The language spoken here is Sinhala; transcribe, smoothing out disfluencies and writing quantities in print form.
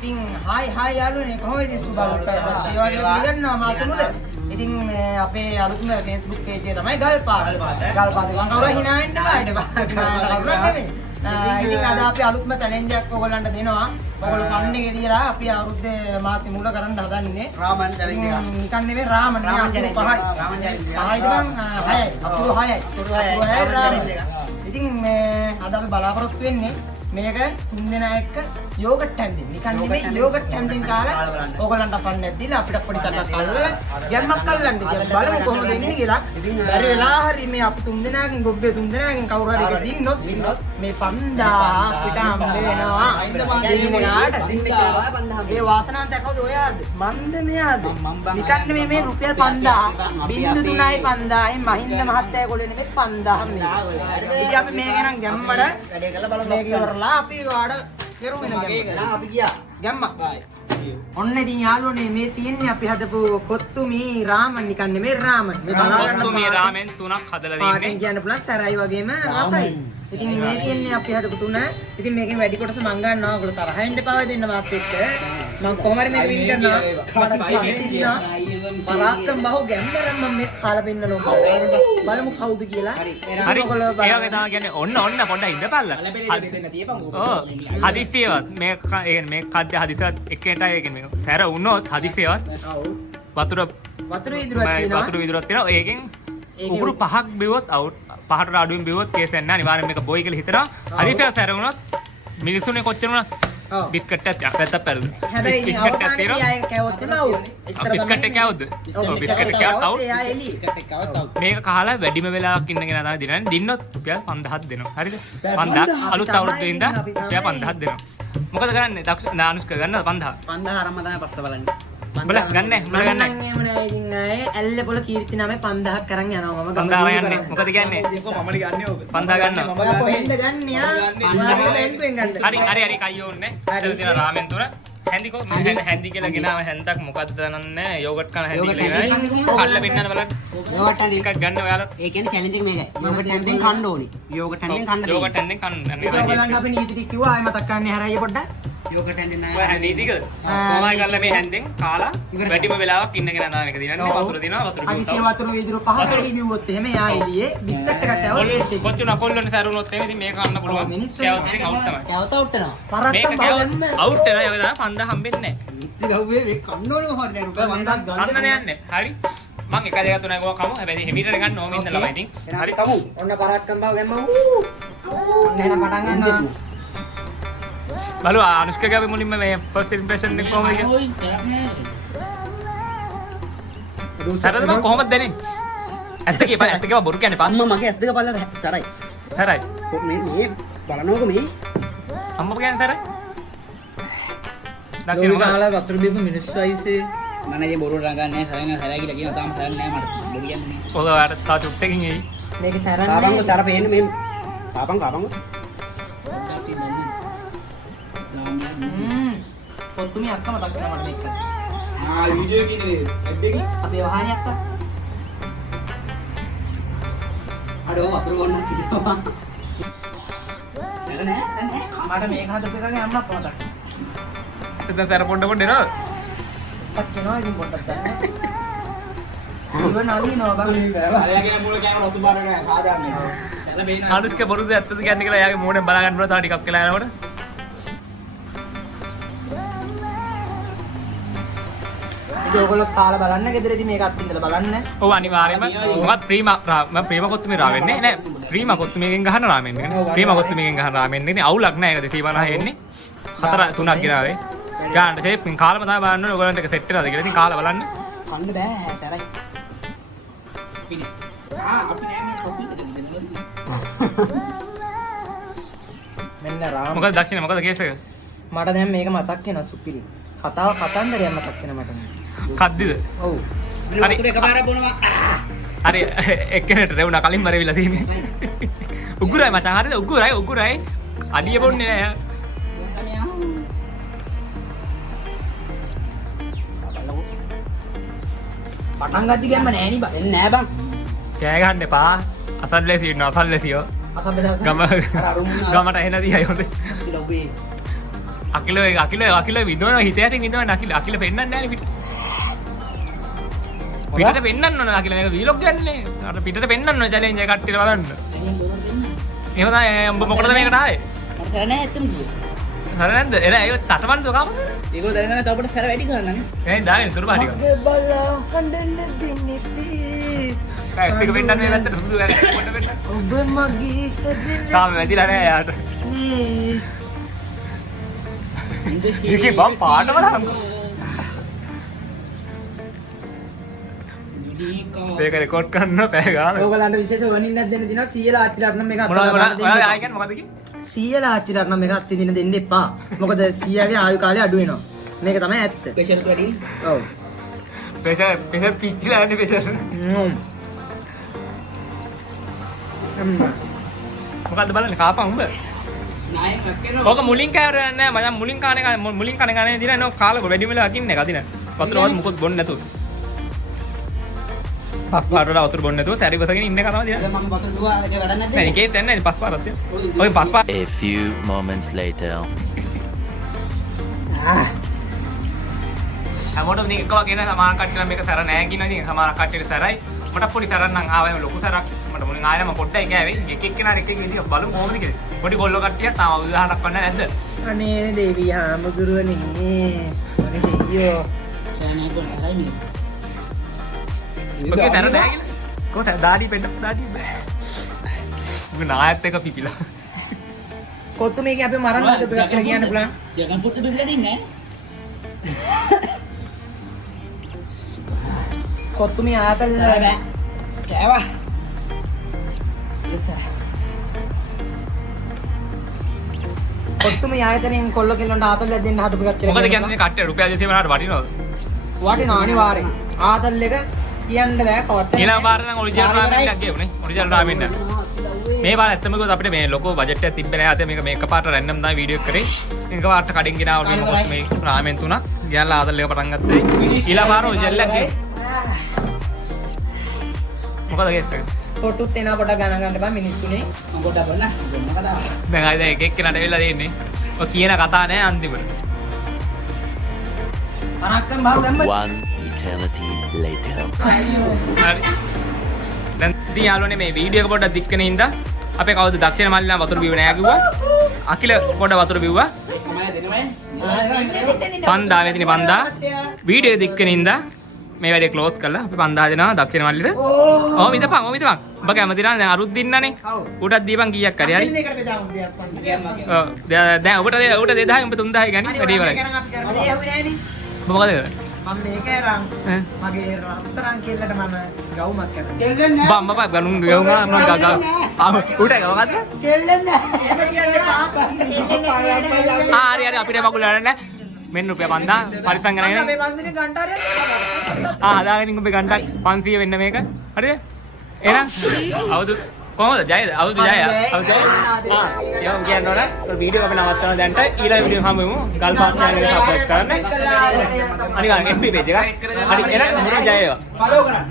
ඉතින් හායි යාළුවනේ කොහොමද ඉතින් සුබලුත් ඒ වගේ පිළිගන්නවා මාස මුල. ඉතින් අපේ අලුත්ම Facebook page එක තමයි ගල්පාත. ගල්පාත ගම් කවුරු hina වෙන්න බෑ. ඉතින් අද අපි අලුත්ම challenge එකක් ඔයගොල්ලන්ට දෙනවා. ඔයගොල්ලෝ ෆන් එකේ තියලා අපි අවුරුද්දේ මාසෙ මුල කරන්න හදන්නේ. රාමන් challenge එක. නිකන් නෙවෙයි රාමන් challenge. රාමන් challenge. 6යි බං 6යි. අපුරු 6යි. රාමන් එක. ඉතින් අද අපි බලාපොරොත්තු වෙන්නේ මේක 3 දෙනා එක්ක යෝගට් හැන්දින් නිකන් නෙමෙයි යෝගට් හැන්දින් කාලා ඕගොල්ලන්ට ෆන් එකක් දීලා අපිට පොඩි සටක් අල්ලලා ගැම්මක් අල්ලන්න කියලා බලමු කොහොමද එන්නේ කියලා. බැරි වෙලා හරි මේ අපි 3 දෙනාගෙන් ගොබ්බේ 3 දෙනාගෙන් කවුරු හරි එක දින්නොත් මේ 5000 අපිට හම්බ වෙනවා. ඒ වාසනාවන්ත කවුද ඔයාද? මන්ද මෙයාද? නිකන් නෙමෙයි මේ රුපියල් 5000 බින්දු 3යි 5000යි මහින්ද මහත්තයා කොල්ලේ නෙමෙයි 5000 මේ. ඉතින් අපි මේක නම් ගැම්මඩ වැඩේ කරලා බලමු. මේක ඉවරලා අපි ආඩ කෙරුම් වෙන ගැම්ම. අපි ගියා. ගැම්ම. ඔන්න ඉතින් යාළුවනේ මේ තියෙන්නේ අපි හදපු කොත්තුමි රාමන් නිකන් නෙමෙයි රාමන්. මේ කොත්තුමි රාමෙන් තුනක් හදලා දෙන්නේ. පාටෙන් කියන්න පුළුවන් සරයි වගේම රසයි. ඉතින් මේ තියෙන්නේ අපි හදපු තුන. ඉතින් මේකෙන් වැඩි කොටස මං ගන්නවා. ඔයගොල්ලෝ තරහින් දෙපාව දෙන්න මාත් එක්ක. මං කොහොම හරි මේක වින් කරනවා. පරාක්‍රම බහුව ගැම්මරම් මම මේ කාලා පෙන්නනවා. බලමු කවුද කියලා. හරි. ඒ වගේ තමයි කියන්නේ ඔන්න පොඩ්ඩක් ඉඳපල්ලා. ඔව්. හදිස්සියවත් මේ කද්ද හදිස්සියවත් එක්කෙනටයි කියන්නේ සැර වුණොත් හදිස්සියවත් වතුර විදුරක් තියෙනවා. ඒකෙන් උගුරු 5ක් බිව්වොත් අවුට්. 5ට අඩුවෙන් බිව්වොත් කේස් එක නෑ. අනිවාර්යෙන් මේක බොයි කියලා හිතනවා. හදිස්සියවත් සැර වුණොත් මිනිස්සුනේ කොච්චර වුණත් බිස්කට් එකක් පැත්තක් පැරදුන. හැබැයි අවසානයේ ආයෙ කෑවොත් නෑ. බිස්කට් එක කෑවොත්? ඔව් බිස්කට් එක කෑවොත් මේක කහලා වැඩිම වෙලාවක් ඉන්නගෙන තමයි දිනන්නේ. දින්නොත් රුපියල් 5000ක් දෙනවා. හරිද? 5000ක් අලුත් අවුරුද්දේ ඉඳන් රුපියල් 5000ක් දෙනවා. මොකද කරන්නේ? නානුස්ක ගන්නවද 5000? 5000 අරම තමයි පස්ස බලන්නේ. බල ගන්නෑ මම ගන්නෑ. එහෙම නෑ ඉතින් නෑ ඇල්ල පොළ කීර්ති නමේ 5000ක් අරන් යනවා මම 5000 යන්නේ. මොකද කියන්නේ? මමලි ගන්නේ ඕක. 5000 ගන්නවා. ඔයා කොහෙන්ද ගන්නේ ආ? බැංකුවෙන් ගන්න. හරි කයි ඕන්නේ. හරි දෙන රාමෙන් තුන. හැන්දිකෝ මම හැන්දි කියලා ගෙනාව හැන්දක් මොකද්ද දන්නන්නේ යෝගට් කන හැන්දි කියලා. කල්ල පෙන්නන්න බලන්න. යෝගට් හැන්දි එකක් ගන්න ඔයාලා. ඒ කියන්නේ චැලෙන්ජ් එක මේකයි. යෝගට් හැන්දෙන් කන්න ඕනි. යෝගට් හැන්දෙන් කන්න දෙන්න. යෝගට් හැන්දෙන් කන්න. ඔයාලන්ට අපි නීති ටික කිව්වා ආයෙ මතක් කරන්න හැරයි පොඩ්ඩක්. යෝගට් හැන්දෙන් ඔය හැන්දි ටික කොහොමයි කරලා මේ හැන්දෙන් කාලා වැඩිම වෙලාවක් ඉන්නගෙන යනවා මේක දිනන්නේ. වතුර දිනවා වතුර අනිසිය වතුර වීදුරු පහකට බිව්වොත් එහෙම යා එළියේ බිස්කට් එකක් කෑවොත් කොච්චර අකොල්ලෝනේ සරුනොත් එහෙම ඉතින් මේක කන්න පුළුවන්. මිනිස්සු කෑවොත් ඉතින් අවුට් තමයි. කැවත උට්ටනවා. පරක්කම් බලන්න. අවුට් වෙනවා ඒක තමයි 5000 හම්බෙන්නේ නැහැ. ඉතින් මේ කන්න ඕනේ කොහොමද දැන් රුපියල් 5000ක් ගන්න. කන්නනේ යන්නේ. හරි. මං 1 2 3 ගෝ කමු. හැබැයි හෙමිටර ගන්න ඕම ඉන්න ළමයි ඉතින්. හරි කමු. ඔන්න පරක්කම් බව ගැම්ම ඔන්න එන පටන් ගන්නවා. බලු අනුෂ්කගේ අපි මුලින්ම මේ ෆස්ට් ඉම්ප්‍රෙෂන් එක කොහොමද කියන්නේ? සරද මම කොහොමද දැනෙන්නේ? ඇත්ත කියපන් බොරු කියන්නේ පා. අම්මා මගේ ඇස් දෙක බලලා සරයි. සරයි. මේ බලනෝක මේ අම්මා කියන්නේ සරයි. දකින්න කාලා වතුර බීපු මිනිස්සු අයිසේ මම මේ බොරු රඟන්නේ සරයි සරයි කියලා කියනවා තාම සරයි නෑ මට බොරු කියන්නේ. ඔක ඔයාලට තා චුට්ටකින් එයි. මේක සරන්නේ. කාපංග සර පේන්නේ මේ කාපංග. කොත්තුමි අක්කම දක්වන මට මේක. වීඩියෝ එකේ ඇඩ් එකේ අපේ වහානිය අක්කා. අර වතුර ගොන්නක් තියෙනවා. නෑ මට මේක හදපු එකගේ අම්මා අප්පා මතක්. දැන් තර පොඩ එනවා. පක්කනවා ඉතින් පොඩ්ඩක් ගන්න. ඉව නලිනවා බං. අරයාගේ මුල කෑම රතු බාර නෑ සාදාන්නේ. එළ බේන. අනුෂ්ක බොරුද ඇත්තද කියන්නේ කියලා එයාගේ මූණෙන් බලා ගන්න පුළුවන්. තව ටිකක් කියලා යනකොට. ඉතින් ඔයගොල්ලෝ කාලා බලන්න ගෙදරදී මේකත් ඉඳලා බලන්න. ඔව් අනිවාර්යයෙන්ම මොකක්ද ප්‍රීම කොත්තුමේ රාමෙන්නේ නෑ ප්‍රීම කොත්තුමේකින් ගහන රාමෙන් එකනේ ප්‍රීම කොත්තුමේකින් ගහන රාමෙන් එකනේ අවුලක් නෑ ඒක 250 එන්නේ 3ක් ගෙනාවේ ගාන්න ෂේප්ින් කාලම තමයි බලන්න ඕනේ ඔයගොල්ලන්ට ඒක සෙට් වෙලාද කියලා ඉතින් කාලා බලන්න කන්න බෑ සරයි පිළි අපි නෑ කොපි එක දෙන්නවලු මෙන්න රාම මොකද දක්ෂින මොකද කේස් එක මට දැන් මේක මතක් වෙනවා සුපිරි කතන්දරයක් මතක් වෙනවා මට කද්දිද ඔව් හරි එකපාරක් බොනවා හරි එක්කෙනෙක්ට රෙවුනා කලින් මරවිලා තියෙන්නේ උගුරයි මචං හරිද උගුරයි අඩිය බොන්නේ නෑ පටන් ගද්දි ගැම්ම නෑනි බං එන්නේ නෑ බං කෑ ගන්න එපා අසල්ලේසි ඉන්නවා අසල්ලේසියෝ අසබ්බේ දවස් ගමට එන දිහා යොද ඉතින් ඔබේ අකිල විදවන හිතයට විදවන අකිල පෙන්න්න නෑන පිට පිට පෙන්න්න අකිල මේ වීලොක් ගන්නේ අට පිට පෙන්න්න ජලජ කට්ට වලන්න එම උඹ මොකටද මේකටයි සරණ ඇත්තම හරද එ ඇය තටමන් දකාම ඒක දැනගන්න තවපට සැර වැඩි කරන්න ඒ දාන තුර පාටික ඇක පෙන්න්න වැත ඔබ මගේ තාම වැදිලන යාට ඒක බම් පාටවල ඒක රෙකෝඩ් කරන්න පැගාන ඕගලන්ට විශේෂ වනින්නක් දෙන්න දිනවා 100 ආච්චිලාට නම් මේක ආයකන් මොකදකි 100 ආච්චිලාට නම් මේක අත්ති දින දෙන්න එපා. මොකද 100ගේ ආයු කාලය අඩු වෙනවා. මේක තමයි ඇත්ත. ප්‍රෙෂර් වැඩි ඔව්. පෙෂර් පිච්චිලා යන්නේ පෙෂර් මොකද්ද බලන්න කාපන් උඹ නාය මක්කේනෝ ඕක මුලින් කෑවරන්නේ නැහැ මම මුලින් කන ගානේ දින නෝ කාලෙක වැඩි වෙලා අකින්න එක දින වතුරවත් මොකොත් බොන්නේ නැතුව පස් පාරට වතුර බොන්නේ නැතුව සැරි බසගෙන ඉන්න එක තමයි දින මම වතුර දුවා ඒක වැඩක් නැද්ද? නෑ ඒකේ දැන් නෑ පස් පාරක් තියෙනවා ඔය පස් පාර A few moments later. හැමෝටම මේක එකවා කියන සමාන කට්ටිය මේක සැර නෑ කියනවා ඉතින් සමාන කට්ටියට සැරයි මට පොඩි සැරක් නම් ආවම ලොකු සැරක් මට මුලින් ආයෙම පොඩ්ඩයි ගෑවේ එක එක්කෙනා එක එක විදිහ බලමු කොහොමද කියලා පොඩි ගොල්ලෝ කට්ටියක් තාම උදාහරණක් වන්න නැද්ද අනේ දේවී හාමුදුරුවනේ මගේ දෙයියෝ සෑනේ කොහරයි මේ ඔකේ සැර නෑ කියලා කොට දාඩි පෙන්න දාඩි මම නායත් එක පිපිලා කොත්තු මේක අපි මරන්න හද කියලා කියන්න පුළුවන්. ජගන් ෆුට් බිබිලා දින්නේ කොත්තු මේ ආතල් කෑවා. එසර. කොත්තු මේ ආයතනෙන් කොල්ල කෙල්ලන්ට ආතල් දෙන්න හදපු එකක් කියලා. මොකද කියන්නේ කට්ටිය රුපියල් 200 වලට වටිනවද වටිනවා අනිවාර්යෙන්. ආතල් එක කියන්න බෑ කවත්ත. ඊළඟ පාර නම් ඔරිජිනල් රාමෙන් එකක් ගෙවුනේ ඔරිජිනල් රාමෙන් නෑ මේ පාර ඇත්තම කිව්වොත් අපිට මේ ලොකෝ බජට් එකක් තිබ්බේ නෑ අද මේක එකපාරට රැන්ඩම් තමයි වීඩියෝ එකක් කරේ එක පාරට කඩින් ගෙනාව මේ මොකද මේ රාමෙන් තුනක් ගියලා ආතල් එක පටන් ගත්තා ඊළඟ පාර ඔරිජිනල් එකක් ගෙවුනේ මොකද ගේස් එක ෆොටෝත් එනවා පොඩක් ගණන් ගන්න බෑ මිනිස්සුනේ. මම පොඩ්ඩක් බලන්න මොකද දැන් ආයෙ දැන් එක එක්කෙනාට වෙලා දෙන්නේ ඔය කියන කතා නෑ අන්තිමට අරක්කම් බහුව දැම්ම. One eternity later. හරි දැන් ඉතින් යාළුවනේ මේ වීඩියෝ එක පොඩ්ඩක් දික්කනේ ඉඳා අපේ කවුද දක්ෂිණ මල්ලිනා වතුර බිව්ව නෑ කිව්වා අකිල පොඩ වතුර බිව්වා තමයි දෙනවයි පන්දා වෙදිනේ පන්දා වීඩියෝ දික්කනේ ඉඳා මේ වැඩේ ක්ලෝස් කරලා අපි පන්දා දෙනවා දක්ෂිණ මල්ලිට ඕ මිදපන් ඔබ කැමති නම් දැන් අරුත් දින්නනේ උටත් දීපන් කීයක් හරි හරි දෙකට බෙදාමු 2500. ඔව් දැන් ඔබට 2000 උඹ 3000 ගනි වැඩි වල අපි කරන්නේ නෑනේ. මොකද කරන්නේ මම මේක අරන් ඈ මගේ රත්තරන් කෙල්ලට මම ගවුමක් කරනවා. කෙල්ලෙන් නෑ. බම්ම බා ගනුන් ගවුනා මම ගා උට මොකද්ද කෙල්ලෙන් නෑ. එහෙම කියන්නේ හරි හරි අපිට මගුල නැහැ මෙන්න රුපියල් 5000 පරිස්සම් මේ කරගෙන වන්දිනේ ගන්ටාරේ. හදාගෙන උඹේ ගන්ටක් 500 වෙන්න මේක හරිද එහෙනම් අවුදු කොහොමද ජයද අවුදු ජය අවුදු ජය යම් කියන්න ඕන වීඩියෝ අපි නවත්තනවා දැන්ට ඊළඟ වීඩියෝ හමුවෙමු ගල් පාත් channel එක subscribe කරන්න අනිවාර්යෙන් FB page එක හරි එහෙනම් මුරු ජය වේවා ෆලෝ කරන්න.